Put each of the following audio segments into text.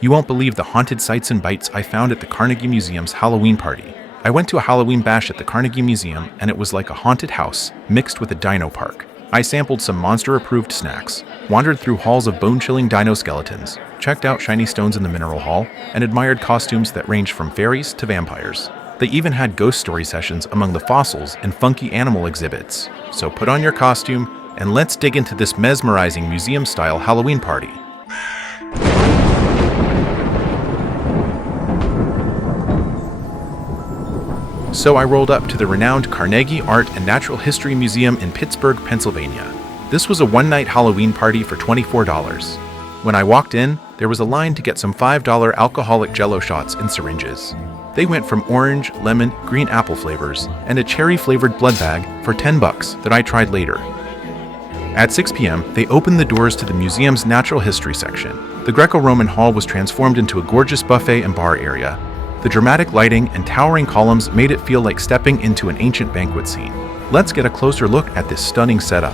You won't believe the haunted sights and bites I found at the Carnegie Museum's Halloween party. I went to a Halloween bash at the Carnegie Museum, and it was like a haunted house mixed with a dino park. I sampled some monster-approved snacks, wandered through halls of bone-chilling dino skeletons, checked out shiny stones in the mineral hall, and admired costumes that ranged from fairies to vampires. They even had ghost story sessions among the fossils and funky animal exhibits. So put on your costume, and let's dig into this mesmerizing museum-style Halloween party. So I rolled up to the renowned Carnegie Art and Natural History Museum in Pittsburgh, Pennsylvania. This was a one-night Halloween party for $24. When I walked in, there was a line to get some $5 alcoholic Jell-O shots in syringes. They went from orange, lemon, green apple flavors, and a cherry-flavored blood bag for $10 that I tried later. At 6 p.m., they opened the doors to the museum's natural history section. The Greco-Roman hall was transformed into a gorgeous buffet and bar area. The dramatic lighting and towering columns made it feel like stepping into an ancient banquet scene. Let's get a closer look at this stunning setup.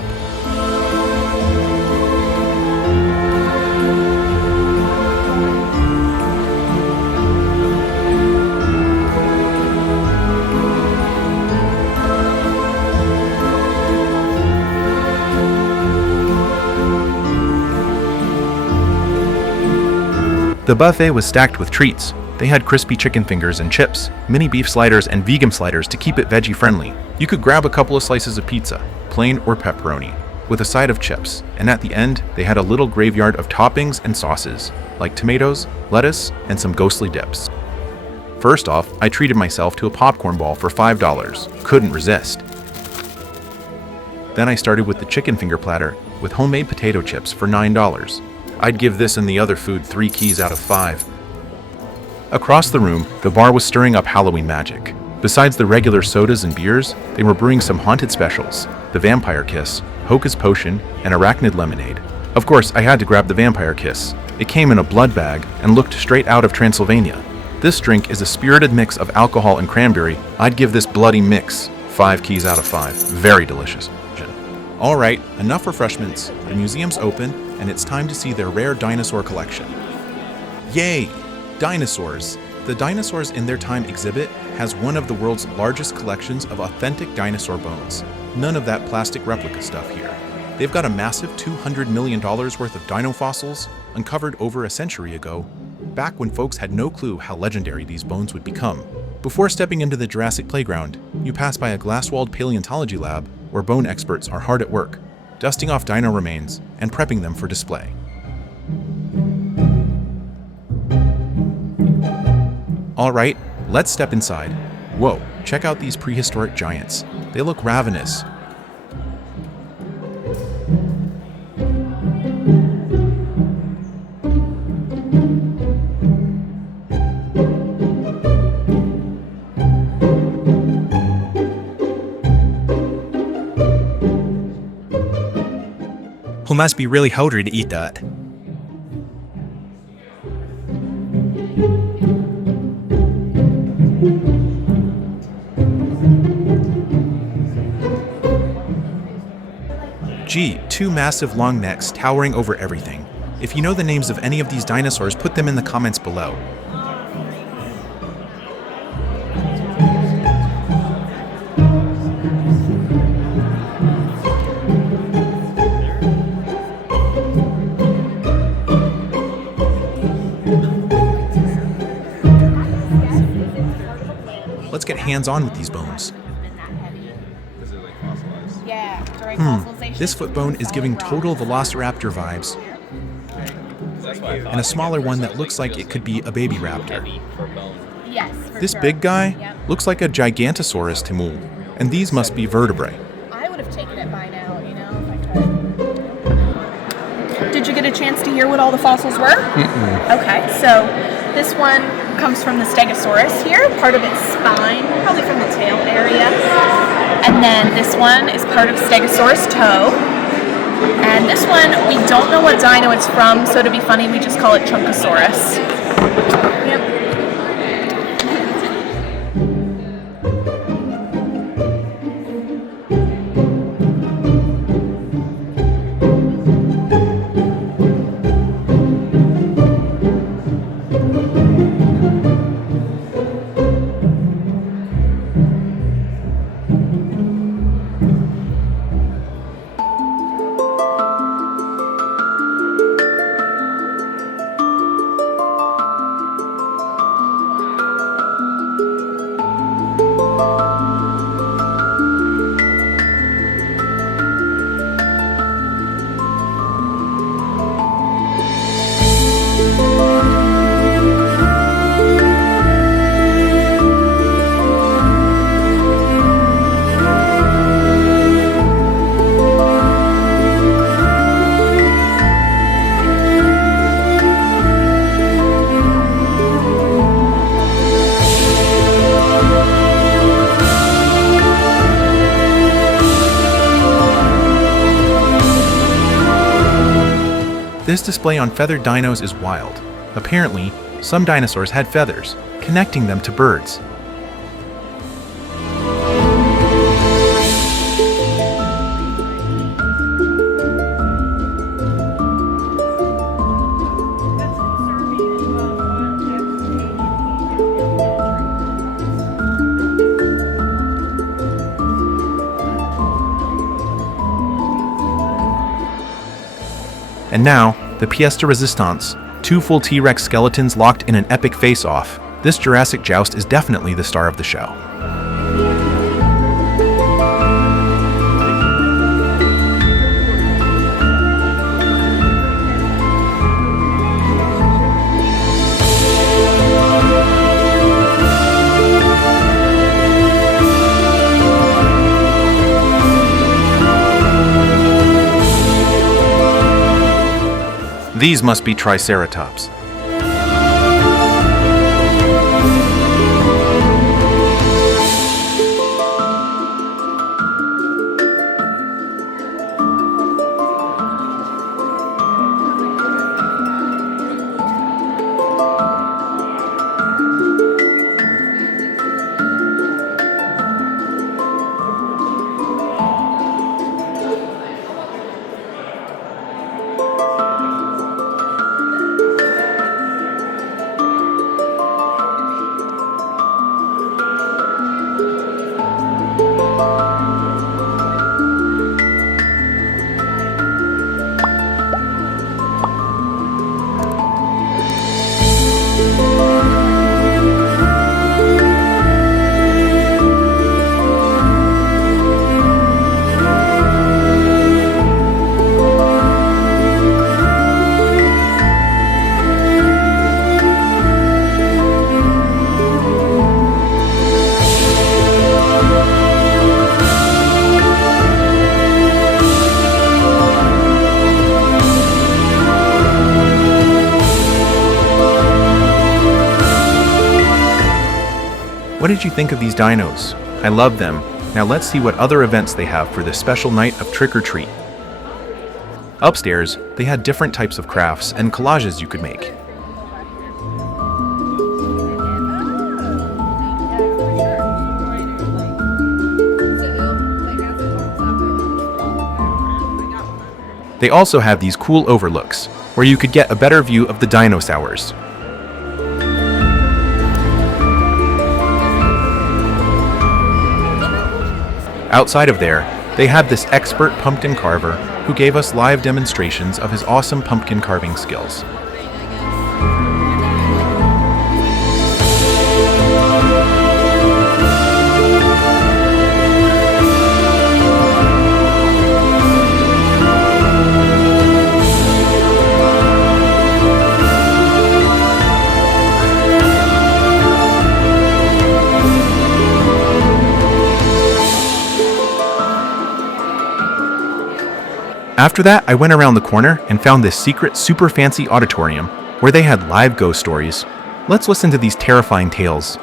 The buffet was stacked with treats. They had crispy chicken fingers and chips, mini beef sliders, and vegan sliders to keep it veggie-friendly. You could grab a couple of slices of pizza, plain or pepperoni, with a side of chips, and at the end, they had a little graveyard of toppings and sauces, like tomatoes, lettuce, and some ghostly dips. First off, I treated myself to a popcorn ball for $5. Couldn't resist. Then I started with the chicken finger platter with homemade potato chips for $9. I'd give this and the other food 3 keys out of 5. Across the room, the bar was stirring up Halloween magic. Besides the regular sodas and beers, they were brewing some haunted specials: the Vampire Kiss, Hocus Potion, and Arachnid Lemonade. Of course, I had to grab the Vampire Kiss. It came in a blood bag and looked straight out of Transylvania. This drink is a spirited mix of alcohol and cranberry. I'd give this bloody mix 5 keys out of 5. Very delicious. All right, enough refreshments. The museum's open, and it's time to see their rare dinosaur collection. Yay! Dinosaurs. The Dinosaurs in Their Time exhibit has one of the world's largest collections of authentic dinosaur bones. None of that plastic replica stuff here. They've got a massive $200 million worth of dino fossils uncovered over a century ago, back when folks had no clue how legendary these bones would become. Before stepping into the Jurassic playground, you pass by a glass-walled paleontology lab where bone experts are hard at work, dusting off dino remains and prepping them for display. All right, let's step inside. Whoa, check out these prehistoric giants. They look ravenous. Who must be really hungry to eat that? Gee, 2 massive long necks towering over everything. If you know the names of any of these dinosaurs, put them in the comments below. Let's get hands-on with these bones. This foot bone is giving total velociraptor vibes, and a smaller one that looks like it could be a baby raptor. This big guy looks like a Gigantosaurus Timul, and these must be vertebrae. I would have taken it by now, if I could. Did you get a chance to hear what all the fossils were? Okay, so this one comes from the Stegosaurus here, part of its spine, probably from the tail area. And then this one is part of Stegosaurus toe. And this one, we don't know what dino it's from, so to be funny, we just call it Chunkosaurus. Yep. This display on feathered dinos is wild. Apparently, some dinosaurs had feathers, connecting them to birds. And now, the pièce de résistance, 2 full T-Rex skeletons locked in an epic face-off. This Jurassic joust is definitely the star of the show. These must be Triceratops. What did you think of these dinos? I love them. Now let's see what other events they have for this special night of trick-or-treat. Upstairs, they had different types of crafts and collages you could make. They also have these cool overlooks, where you could get a better view of the dinosaurs. Outside of there, they had this expert pumpkin carver who gave us live demonstrations of his awesome pumpkin carving skills. After that, I went around the corner and found this secret, super fancy auditorium where they had live ghost stories. Let's listen to these terrifying tales.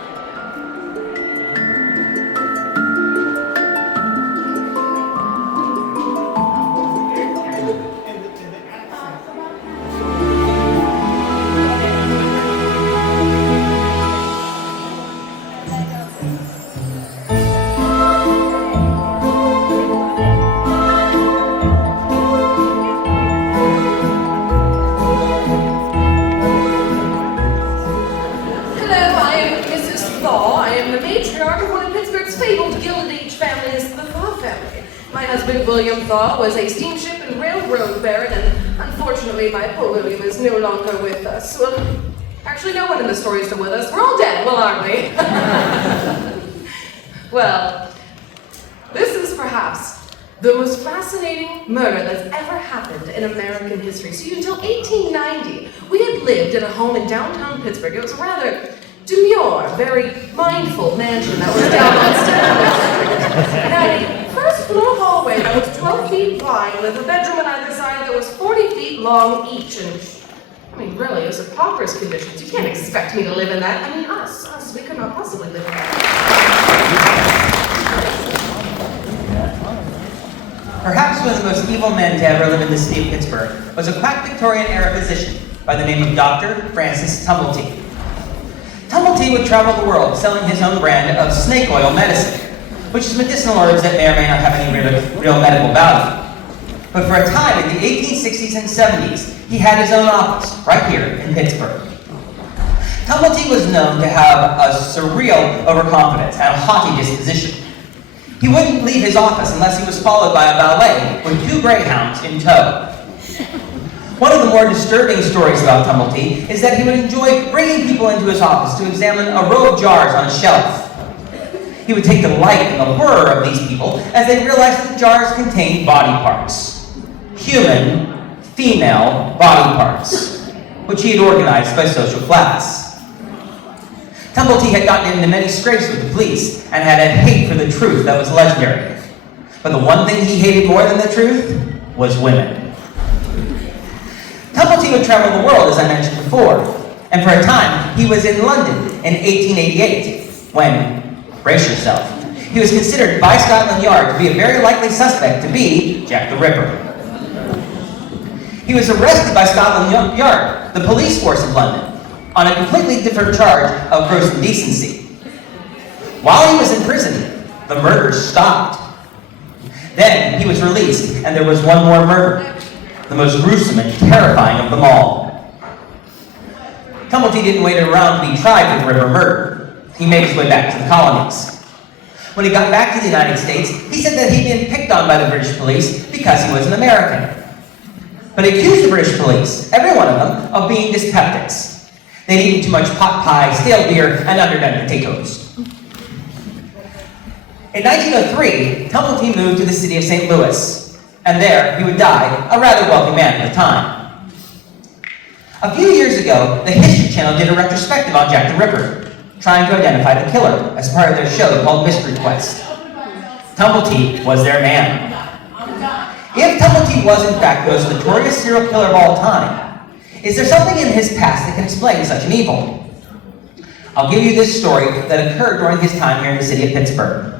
William Thaw was a steamship and railroad baron, and unfortunately my poor Louie was no longer with us. Well, actually no one in the story is still with us. We're all dead, well, aren't we? Well, this is perhaps the most fascinating murder that's ever happened in American history. See, until 1890, we had lived in a home in downtown Pittsburgh. It was a rather demure, very mindful mansion that was down on State. It had a first floor hallway that was 12 feet wide with a bedroom on either side that was 40 feet long each. And I mean, really, it was a pauper's conditions. You can't expect me to live in that. I mean, us, we could not possibly live in that. Perhaps one of the most evil men to ever live in the city of Pittsburgh was a quack Victorian-era physician by the name of Dr. Francis Tumblety. Tumblety would travel the world selling his own brand of snake oil medicine, which is medicinal herbs that may or may not have any real medical value. But for a time in the 1860s and 70s, he had his own office right here in Pittsburgh. Tumblety was known to have a surreal overconfidence and a haughty disposition. He wouldn't leave his office unless he was followed by a valet with 2 greyhounds in tow. One of the more disturbing stories about Tumblety is that he would enjoy bringing people into his office to examine a row of jars on a shelf. He would take delight in the horror of these people as they realized that the jars contained body parts. Human, female body parts, which he had organized by social class. Tumblety had gotten into many scrapes with the police and had a hate for the truth that was legendary. But the one thing he hated more than the truth was women. Tumblety would travel the world, as I mentioned before, and for a time he was in London in 1888 when, brace yourself, he was considered by Scotland Yard to be a very likely suspect to be Jack the Ripper. He was arrested by Scotland Yard, the police force of London, on a completely different charge of gross indecency. While he was in prison, the murders stopped. Then he was released, and there was one more murder, the most gruesome and terrifying of them all. Tumblety didn't wait around to be tried for the Ripper murder. He made his way back to the colonies. When he got back to the United States, he said that he'd been picked on by the British police because he was an American. But he accused the British police, every one of them, of being dyspeptics. They'd eaten too much pot pie, stale beer, and underdone potatoes. In 1903, Tumblety moved to the city of St. Louis, and there he would die, a rather wealthy man at the time. A few years ago, the History Channel did a retrospective on Jack the Ripper, trying to identify the killer as part of their show called Mystery Quest. Tumblety was their man. If Tumblety was in fact the most notorious serial killer of all time, is there something in his past that can explain such an evil? I'll give you this story that occurred during his time here in the city of Pittsburgh.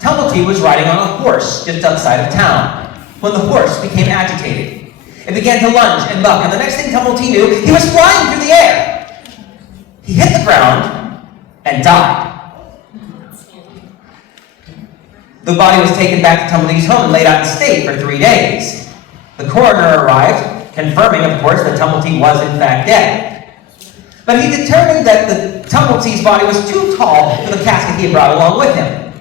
Tumblety was riding on a horse just outside of town when the horse became agitated. It began to lunge and buck, and the next thing Tumblety knew, he was flying through the air. He hit the ground and died. The body was taken back to Tumblety's home and laid out in state for 3 days. The coroner arrived, confirming, of course, that Tumblety was in fact dead. But he determined that the Tumblety's body was too tall for the casket he had brought along with him.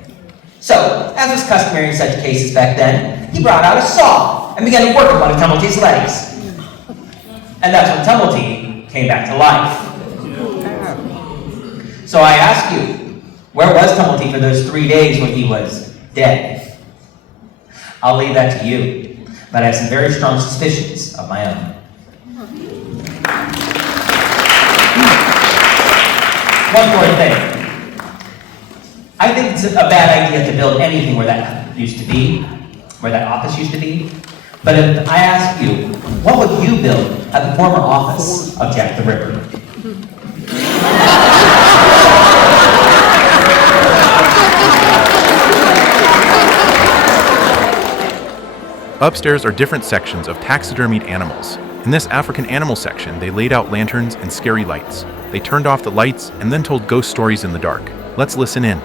So, as was customary in such cases back then, he brought out a saw and began to work on one of Tumblety's legs. And that's when Tumblety came back to life. So I ask you, where was Tumblety for those 3 days when he was dead? I'll leave that to you. But I have some very strong suspicions of my own. One more thing. I think it's a bad idea to build anything where that used to be, where that office used to be. But if I ask you, what would you build at the former office of Jack the Ripper? Upstairs are different sections of taxidermied animals. In this African animal section, they laid out lanterns and scary lights. They turned off the lights and then told ghost stories in the dark. Let's listen in.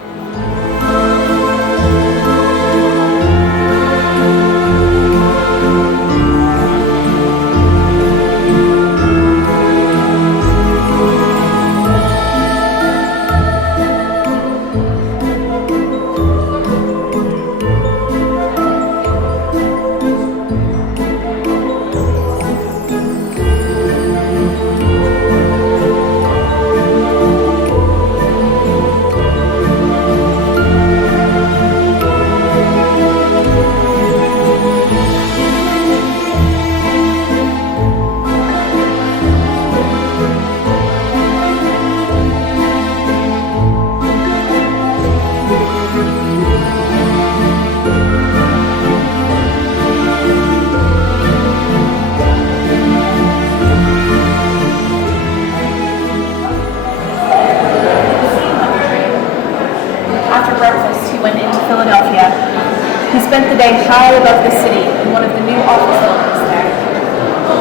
day high above the city in one of the new office buildings there.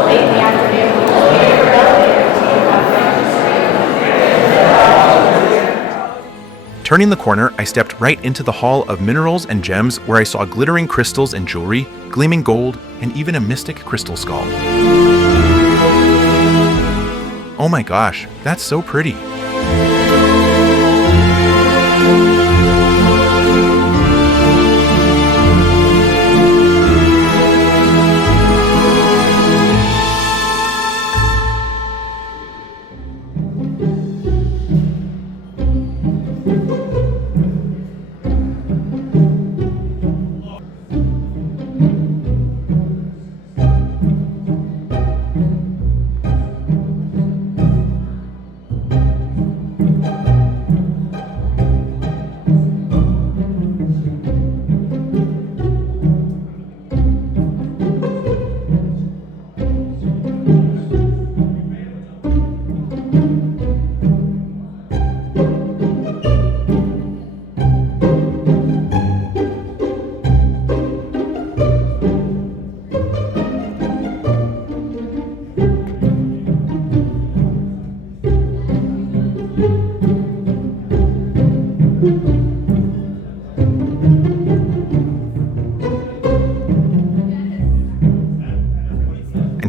Late in the afternoon, we waited for an elevator to take up there. Turning the corner, I stepped right into the Hall of Minerals and Gems, where I saw glittering crystals and jewelry, gleaming gold, and even a mystic crystal skull. Oh my gosh, that's so pretty.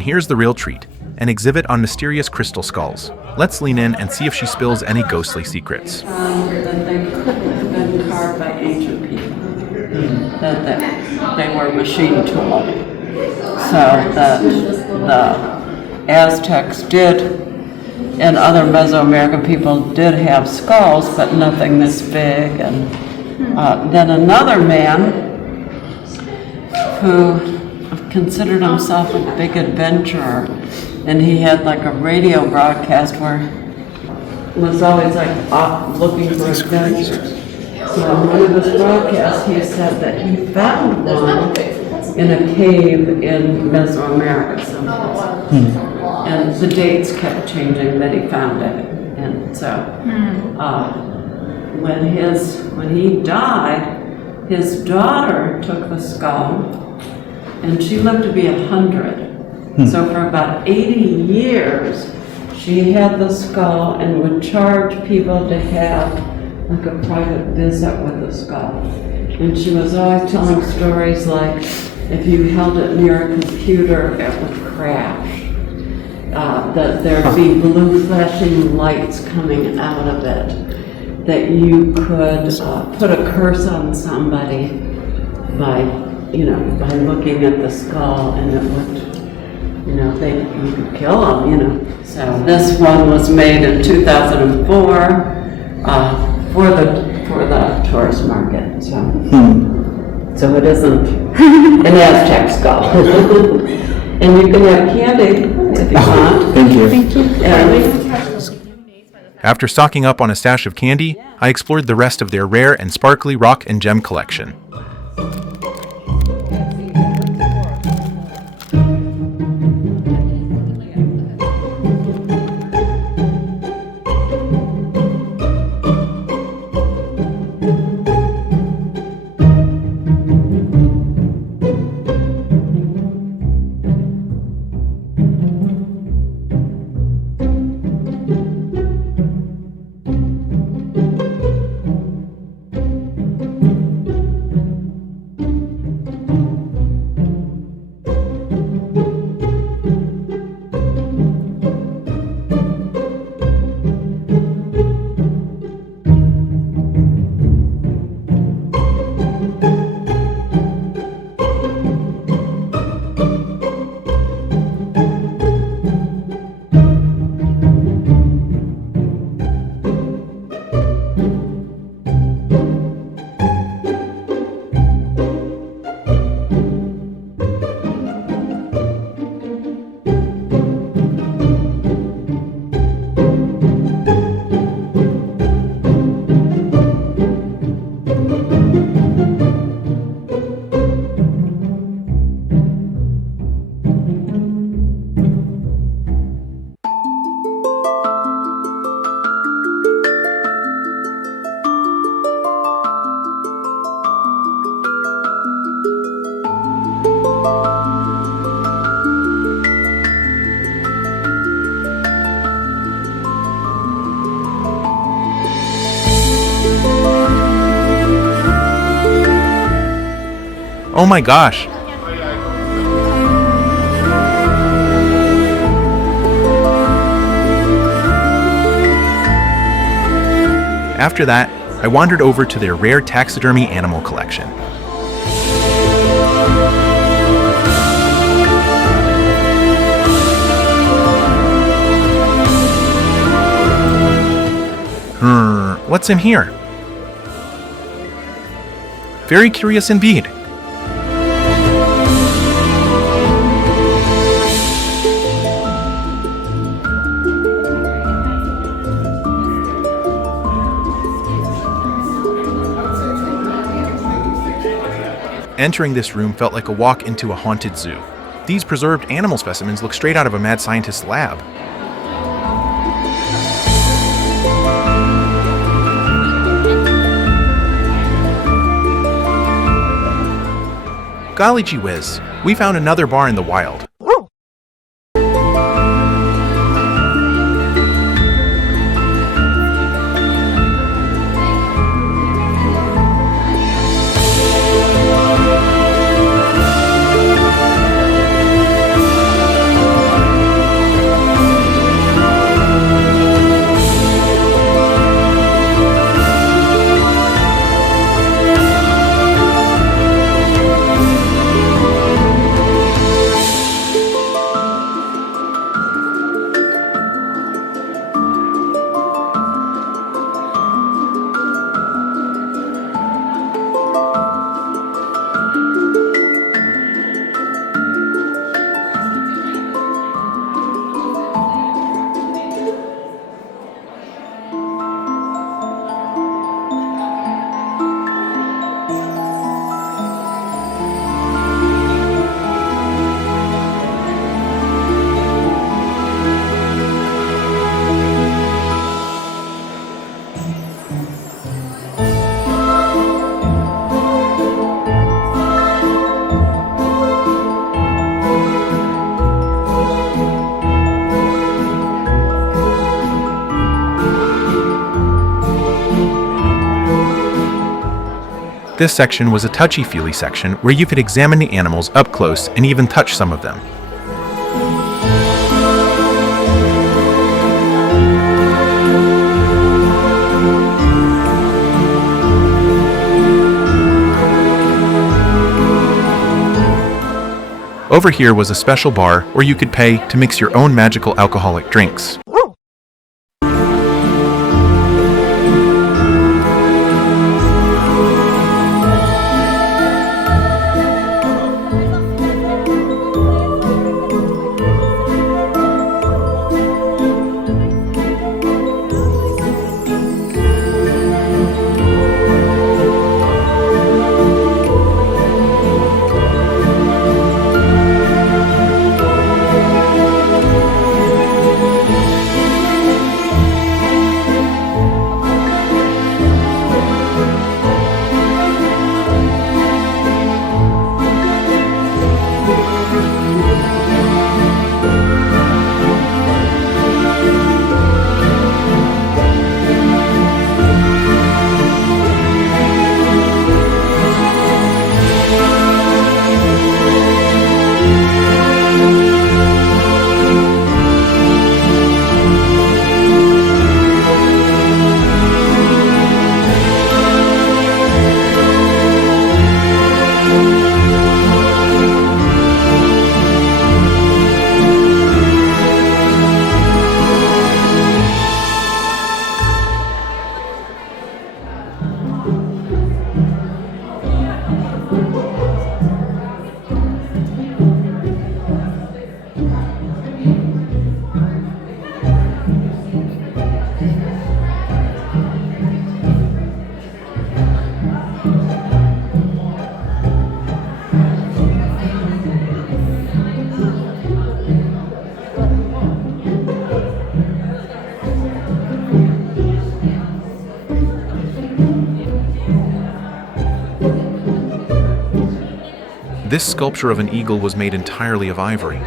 Here's the real treat, an exhibit on mysterious crystal skulls. Let's lean in and see if she spills any ghostly secrets. That they couldn't have been carved by ancient people, that they were machine tool. So that the Aztecs did, and other Mesoamerican people did have skulls, but nothing this big. And then another man who considered himself a big adventurer, and he had like a radio broadcast where was always like looking for adventures. So in one of his broadcasts he said that he found one in a cave in Mesoamerica someplace. And the dates kept changing that he found it. And so when he died, his daughter took the skull, and she lived to be 100. So for about 80 years, she had the skull and would charge people to have like a private visit with the skull. And she was always telling stories like, if you held it near a computer, it would crash. That there'd be blue flashing lights coming out of it. That you could put a curse on somebody by looking at the skull, and it would, you could kill them, So this one was made in 2004 for the tourist market. So it isn't an Aztec skull. And you can have candy if you want. Thank you. After stocking up on a stash of candy, I explored the rest of their rare and sparkly rock and gem collection. Oh my gosh! After that, I wandered over to their rare taxidermy animal collection. What's in here? Very curious indeed. Entering this room felt like a walk into a haunted zoo. These preserved animal specimens look straight out of a mad scientist's lab. Golly gee whiz, we found another bar in the wild. This section was a touchy-feely section where you could examine the animals up close and even touch some of them. Over here was a special bar where you could pay to mix your own magical alcoholic drinks. This sculpture of an eagle was made entirely of ivory.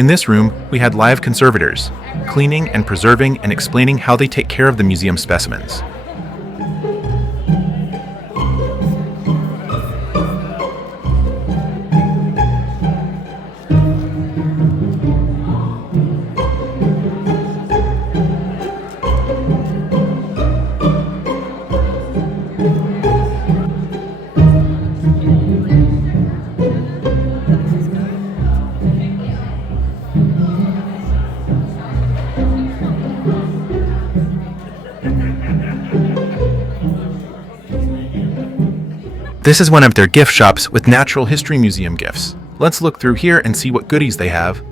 In this room, we had live conservators, cleaning and preserving and explaining how they take care of the museum specimens. This is one of their gift shops with Natural History Museum gifts. Let's look through here and see what goodies they have.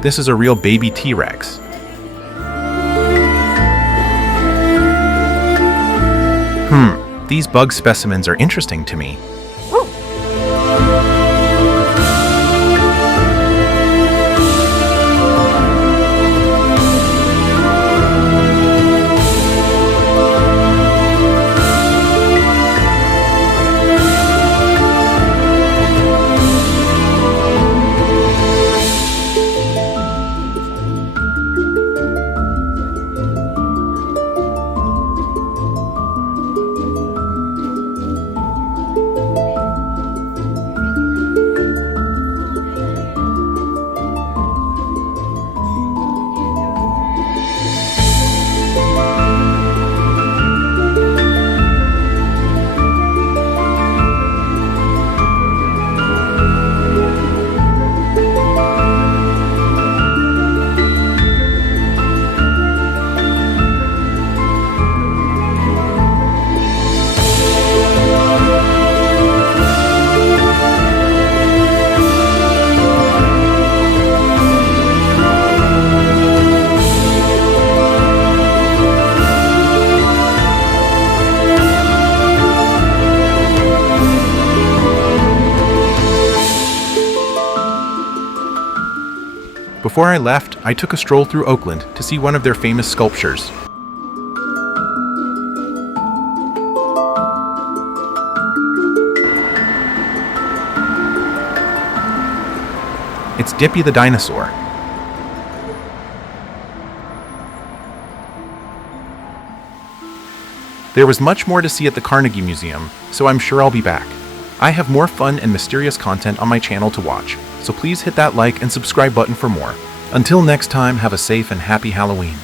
This is a real baby T-Rex. These bug specimens are interesting to me. Before I left, I took a stroll through Oakland to see one of their famous sculptures. It's Dippy the Dinosaur. There was much more to see at the Carnegie Museum, so I'm sure I'll be back. I have more fun and mysterious content on my channel to watch, so please hit that like and subscribe button for more. Until next time, have a safe and happy Halloween.